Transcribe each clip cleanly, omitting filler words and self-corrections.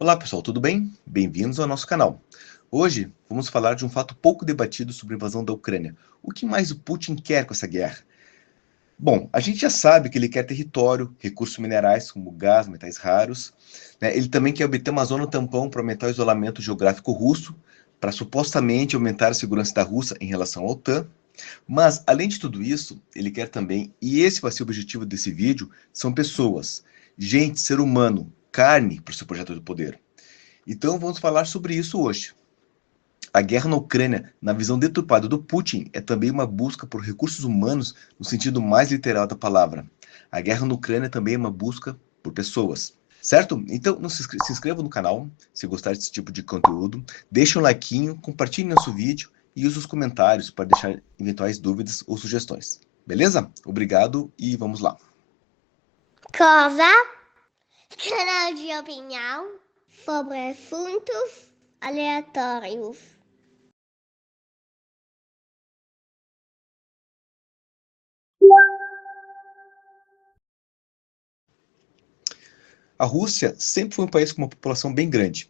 Olá pessoal, tudo bem? Bem-vindos ao nosso canal. Hoje vamos falar de um fato pouco debatido sobre a invasão da Ucrânia. O que mais o Putin quer com essa guerra? Bom, a gente já sabe que ele quer território, recursos minerais como gás, metais raros, né? Ele também quer obter uma zona tampão para aumentar o isolamento geográfico russo, para supostamente aumentar a segurança da Rússia em relação à OTAN. Mas, além de tudo isso, ele quer também, e esse vai ser o objetivo desse vídeo, são pessoas, gente, ser humano, carne para o seu projeto de poder. Então vamos falar sobre isso hoje. A guerra na Ucrânia, na visão deturpada do Putin, é também uma busca por recursos humanos no sentido mais literal da palavra. A guerra na Ucrânia também é uma busca por pessoas. Certo? Então não se inscreva no canal se gostar desse tipo de conteúdo, deixe um like, compartilhe nosso vídeo e use os comentários para deixar eventuais dúvidas ou sugestões. Beleza? Obrigado e vamos lá. Cosa, canal de opinião sobre assuntos aleatórios. A Rússia sempre foi um país com uma população bem grande.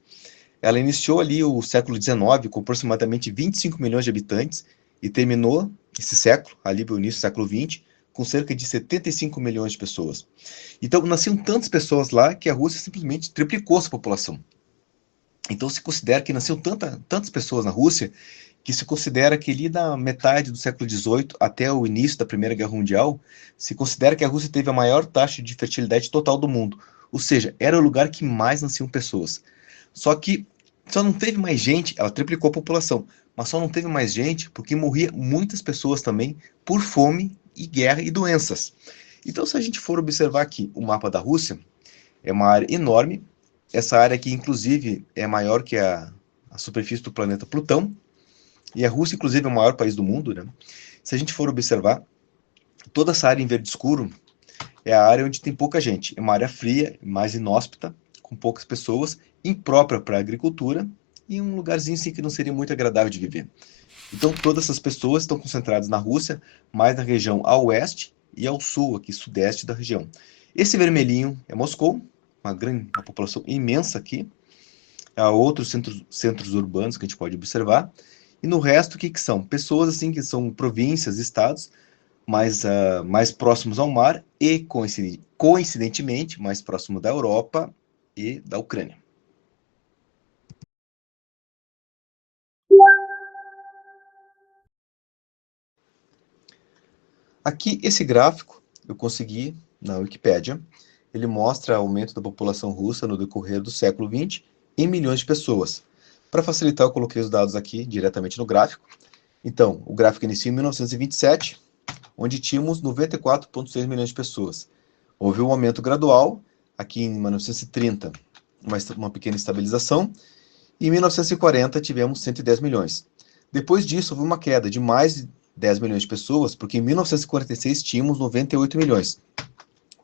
Ela iniciou ali o século XIX com aproximadamente 25 milhões de habitantes e terminou esse século, ali no início do século XX, com cerca de 75 milhões de pessoas. Então, nasciam tantas pessoas lá que a Rússia simplesmente triplicou sua população. Então, se considera que nasciam tantas pessoas na Rússia que se considera que ali na metade do século XVIII até o início da Primeira Guerra Mundial, se considera que a Rússia teve a maior taxa de fertilidade total do mundo. Ou seja, era o lugar que mais nasciam pessoas. Só que só não teve mais gente, ela triplicou a população, mas só não teve mais gente porque morria muitas pessoas também por fome e guerra e doenças. Então, se a gente for observar aqui o mapa da Rússia, é uma área enorme. Essa área aqui, inclusive, é maior que a superfície do planeta Plutão. E a Rússia, inclusive, é o maior país do mundo, né? Se a gente for observar, toda essa área em verde escuro é a área onde tem pouca gente. É uma área fria, mais inóspita, com poucas pessoas, imprópria para a agricultura e um lugarzinho assim que não seria muito agradável de viver. Então, todas essas pessoas estão concentradas na Rússia, mais na região a oeste e ao sul, aqui sudeste da região. Esse vermelhinho é Moscou, uma população imensa aqui. Há outros centros urbanos que a gente pode observar. E no resto, o que, que são? Pessoas assim que são províncias, estados, mais próximos ao mar e, coincidentemente, mais próximo da Europa e da Ucrânia. Aqui, esse gráfico, eu consegui na Wikipédia. Ele mostra o aumento da população russa no decorrer do século XX em milhões de pessoas. Para facilitar, eu coloquei os dados aqui diretamente no gráfico. Então, o gráfico inicia em 1927, onde tínhamos 94,6 milhões de pessoas. Houve um aumento gradual, aqui em 1930, uma pequena estabilização, e em 1940 tivemos 110 milhões. Depois disso, houve uma queda de mais de 10 milhões de pessoas, porque em 1946 tínhamos 98 milhões.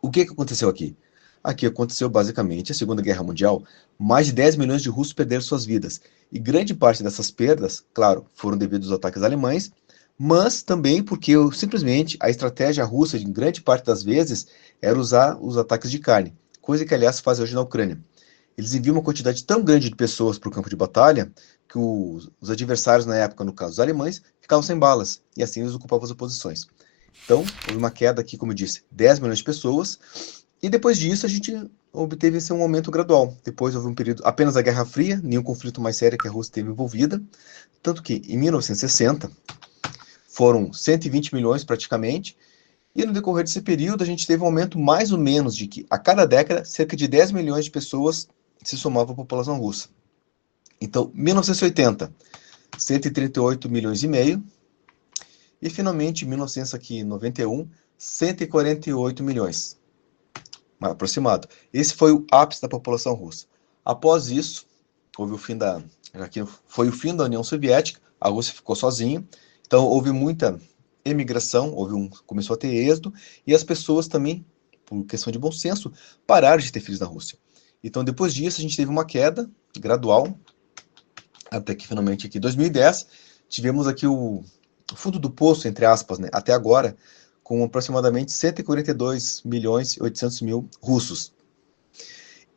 O que aconteceu aqui? Aqui aconteceu basicamente a Segunda Guerra Mundial. Mais de 10 milhões de russos perderam suas vidas. E grande parte dessas perdas, claro, foram devido aos ataques alemães, mas também porque simplesmente a estratégia russa, em grande parte das vezes, era usar os ataques de carne, coisa que, aliás, faz hoje na Ucrânia. Eles enviam uma quantidade tão grande de pessoas para o campo de batalha que os adversários, na época, no caso os alemães, ficavam sem balas, e assim eles ocupavam as posições. Então, houve uma queda aqui, como eu disse, 10 milhões de pessoas, e depois disso a gente obteve esse um aumento gradual. Depois houve um período apenas da Guerra Fria, nenhum conflito mais sério que a Rússia teve envolvida, tanto que em 1960 foram 120 milhões praticamente, e no decorrer desse período a gente teve um aumento mais ou menos de que a cada década cerca de 10 milhões de pessoas se somavam à população russa. Então, 1980, 138 milhões e meio, e finalmente em 1991, 148 milhões. Aproximado. Esse foi o ápice da população russa. Após isso, houve o fim foi o fim da União Soviética, a Rússia ficou sozinha, então houve muita emigração, começou a ter êxodo, e as pessoas também, por questão de bom senso, pararam de ter filhos na Rússia. Então, depois disso, a gente teve uma queda gradual, até que finalmente aqui em 2010, tivemos aqui o fundo do poço, entre aspas, né, até agora, com aproximadamente 142 milhões e 800 mil russos.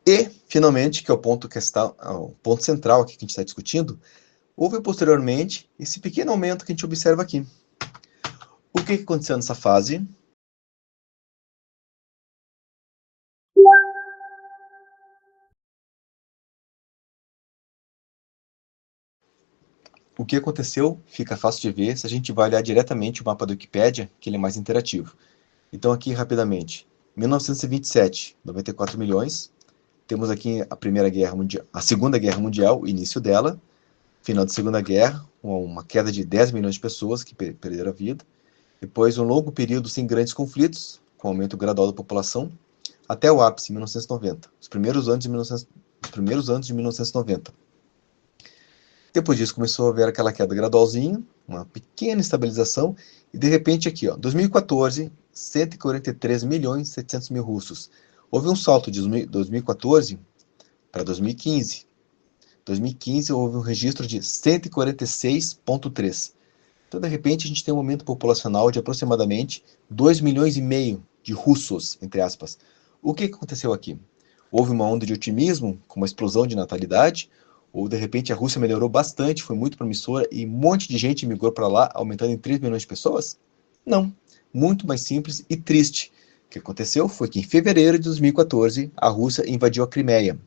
E, finalmente, que é o ponto que está, o ponto central aqui que a gente está discutindo, houve posteriormente esse pequeno aumento que a gente observa aqui. O que aconteceu nessa fase? O que aconteceu fica fácil de ver se a gente vai olhar diretamente o mapa da Wikipédia, que ele é mais interativo. Então, aqui, rapidamente, 1927, 94 milhões. Temos aqui a Primeira Guerra Mundial, a Segunda Guerra Mundial, o início dela. Final da Segunda Guerra, uma queda de 10 milhões de pessoas que perderam a vida. Depois, um longo período sem grandes conflitos, com aumento gradual da população, até o ápice, 1990. Os primeiros anos de 1990. Depois disso, começou a haver aquela queda gradualzinha, uma pequena estabilização, e de repente aqui, ó, 2014, 143 milhões e 700 mil russos. Houve um salto de 2014 para 2015. 2015 houve um registro de 146,3. Então, de repente, a gente tem um aumento populacional de aproximadamente 2 milhões e meio de russos, entre aspas. O que aconteceu aqui? Houve uma onda de otimismo, com uma explosão de natalidade, ou de repente a Rússia melhorou bastante, foi muito promissora e um monte de gente migrou para lá, aumentando em 3 milhões de pessoas? Não. Muito mais simples e triste. O que aconteceu foi que em fevereiro de 2014, a Rússia invadiu a Crimeia.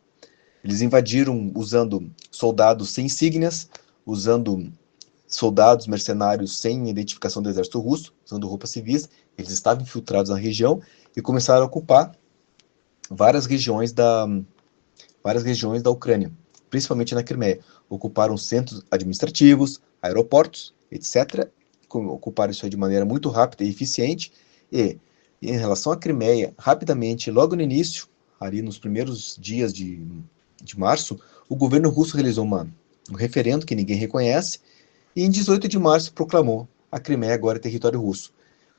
Eles invadiram usando soldados sem insígnias, usando soldados mercenários sem identificação do exército russo, usando roupas civis. Eles estavam infiltrados na região e começaram a ocupar várias regiões da Ucrânia, principalmente na Crimeia. Ocuparam centros administrativos, aeroportos, etc. Ocuparam isso aí de maneira muito rápida e eficiente. E, em relação à Crimeia, rapidamente, logo no início, ali nos primeiros dias de março, o governo russo realizou um referendo que ninguém reconhece, e em 18 de março proclamou a Crimeia agora é território russo.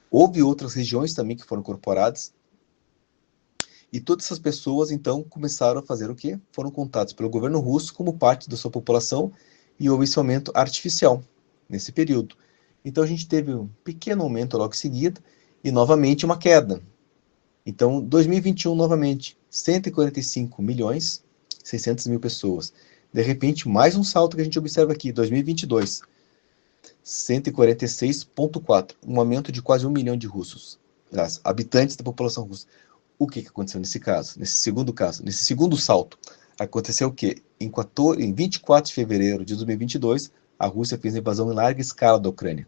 Houve outras regiões também que foram incorporadas, e todas essas pessoas, então, começaram a fazer o quê? Foram contadas pelo governo russo como parte da sua população, e houve esse aumento artificial nesse período. Então, a gente teve um pequeno aumento logo em seguida, e novamente uma queda. Então, 2021, novamente, 145 milhões, 600 mil pessoas. De repente, mais um salto que a gente observa aqui, 2022, 146,4, um aumento de quase 1 milhão de russos, habitantes da população russa. O que aconteceu nesse caso? Nesse segundo salto, aconteceu o quê? Em 24 de fevereiro de 2022, a Rússia fez a invasão em larga escala da Ucrânia.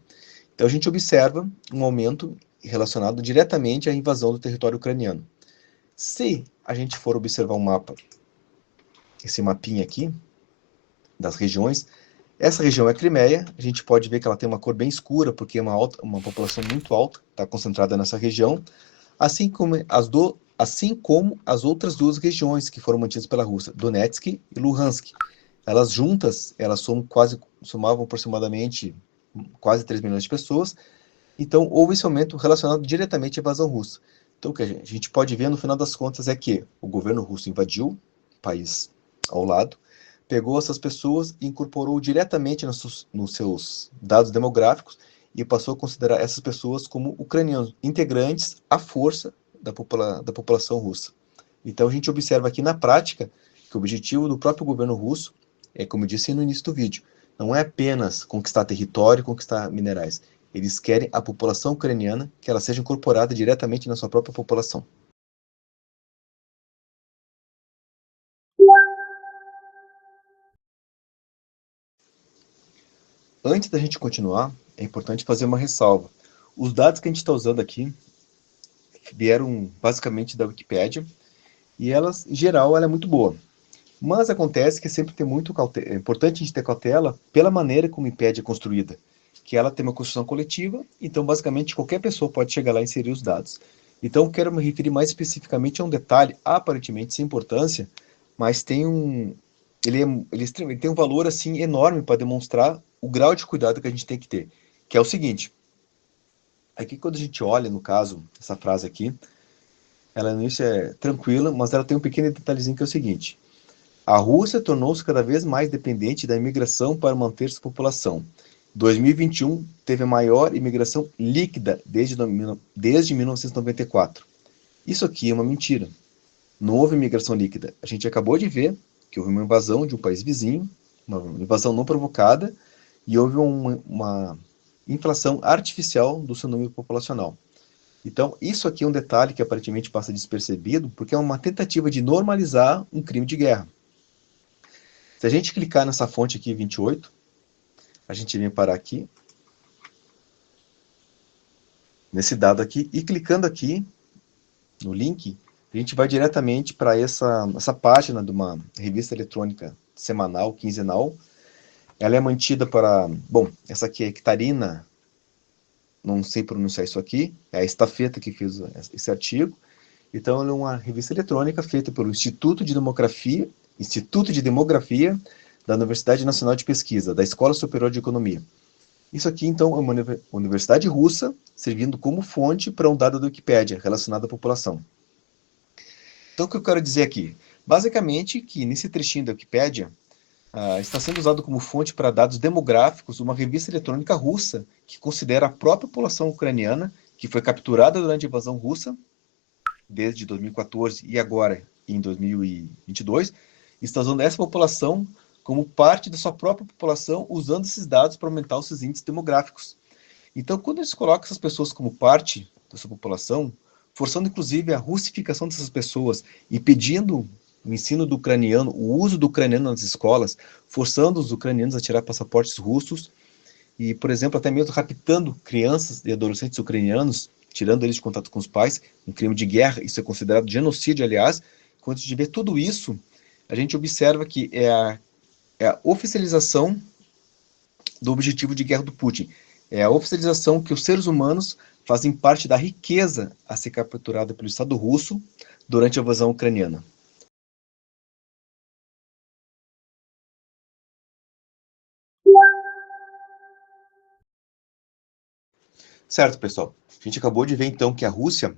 Então a gente observa um aumento relacionado diretamente à invasão do território ucraniano. Se a gente for observar um mapa, esse mapinha aqui, das regiões, essa região é a Crimeia, a gente pode ver que ela tem uma cor bem escura, porque é uma população muito alta, está concentrada nessa região, assim como as outras duas regiões que foram mantidas pela Rússia, Donetsk e Luhansk. Elas juntas, somavam aproximadamente quase 3 milhões de pessoas, então houve esse aumento relacionado diretamente à invasão russa. Então o que a gente pode ver no final das contas é que o governo russo invadiu o país ao lado, pegou essas pessoas e incorporou diretamente nos seus dados demográficos e passou a considerar essas pessoas como ucranianos, integrantes à força da população russa. Então a gente observa aqui na prática que o objetivo do próprio governo russo é, como eu disse no início do vídeo, não é apenas conquistar território e conquistar minerais. Eles querem a população ucraniana que ela seja incorporada diretamente na sua própria população. Antes da gente continuar, é importante fazer uma ressalva. Os dados que a gente está usando aqui vieram basicamente da Wikipédia e elas, em geral, ela é muito boa. Mas acontece que sempre tem é importante a gente ter cautela pela maneira como a Wikipédia é construída, que ela tem uma construção coletiva, então basicamente qualquer pessoa pode chegar lá e inserir os dados. Então quero me referir mais especificamente a um detalhe aparentemente sem importância, mas ele tem um valor assim enorme para demonstrar o grau de cuidado que a gente tem que ter, que é o seguinte. Aqui quando a gente olha, no caso, essa frase aqui, ela no início é tranquila, mas ela tem um pequeno detalhezinho que é o seguinte. A Rússia tornou-se cada vez mais dependente da imigração para manter sua população. 2021 teve a maior imigração líquida desde 1994. Isso aqui é uma mentira. Não houve imigração líquida. A gente acabou de ver que houve uma invasão de um país vizinho, uma invasão não provocada, e houve uma inflação artificial do seu número populacional. Então, isso aqui é um detalhe que aparentemente passa despercebido, porque é uma tentativa de normalizar um crime de guerra. Se a gente clicar nessa fonte aqui, 28, a gente vem parar aqui, nesse dado aqui, e clicando aqui no link, a gente vai diretamente para essa página de uma revista eletrônica semanal, quinzenal. Ela é mantida para... Bom, essa aqui é Hectarina, não sei pronunciar isso aqui, é a Estafeta que fez esse artigo. Então, ela é uma revista eletrônica feita pelo Instituto de Demografia da Universidade Nacional de Pesquisa, da Escola Superior de Economia. Isso aqui, então, é uma universidade russa, servindo como fonte para um dado da Wikipédia relacionado à população. Então, o que eu quero dizer aqui? Basicamente, que nesse trechinho da Wikipédia, está sendo usado como fonte para dados demográficos uma revista eletrônica russa que considera a própria população ucraniana, que foi capturada durante a invasão russa, desde 2014 e agora em 2022, está usando essa população como parte da sua própria população, usando esses dados para aumentar os seus índices demográficos. Então, quando eles colocam essas pessoas como parte da sua população, forçando inclusive a russificação dessas pessoas e pedindo o ensino do ucraniano, o uso do ucraniano nas escolas, forçando os ucranianos a tirar passaportes russos e, por exemplo, até mesmo raptando crianças e adolescentes ucranianos, tirando eles de contato com os pais, um crime de guerra, isso é considerado genocídio, aliás. Quando a gente vê tudo isso, a gente observa que é a oficialização do objetivo de guerra do Putin. É a oficialização que os seres humanos fazem parte da riqueza a ser capturada pelo Estado russo durante a invasão ucraniana. Certo, pessoal. A gente acabou de ver, então, que a Rússia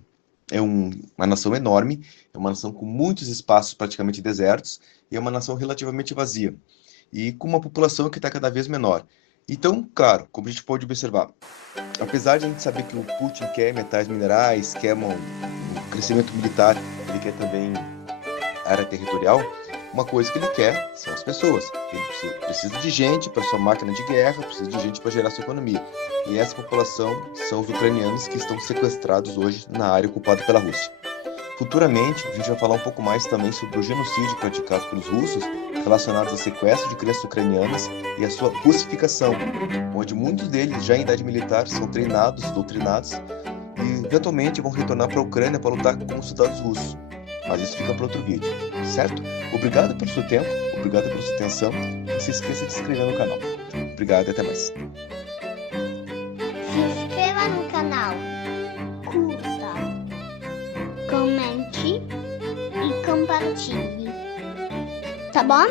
é uma nação enorme, é uma nação com muitos espaços praticamente desertos, e é uma nação relativamente vazia, e com uma população que está cada vez menor. Então, claro, como a gente pode observar, apesar de a gente saber que o Putin quer metais minerais, quer um crescimento militar, ele quer também área territorial, uma coisa que ele quer são as pessoas. Ele precisa de gente para sua máquina de guerra, precisa de gente para gerar sua economia. E essa população são os ucranianos que estão sequestrados hoje na área ocupada pela Rússia. Futuramente, a gente vai falar um pouco mais também sobre o genocídio praticado pelos russos relacionados ao sequestro de crianças ucranianas e a sua russificação, onde muitos deles, já em idade militar, são treinados, doutrinados e eventualmente vão retornar para a Ucrânia para lutar com os soldados russos. Mas isso fica para outro vídeo, certo? Obrigado pelo seu tempo, obrigado pela sua atenção. Não se esqueça de se inscrever no canal. Obrigado e até mais. Se inscreva no canal, curta, comente e compartilhe. Tá bom?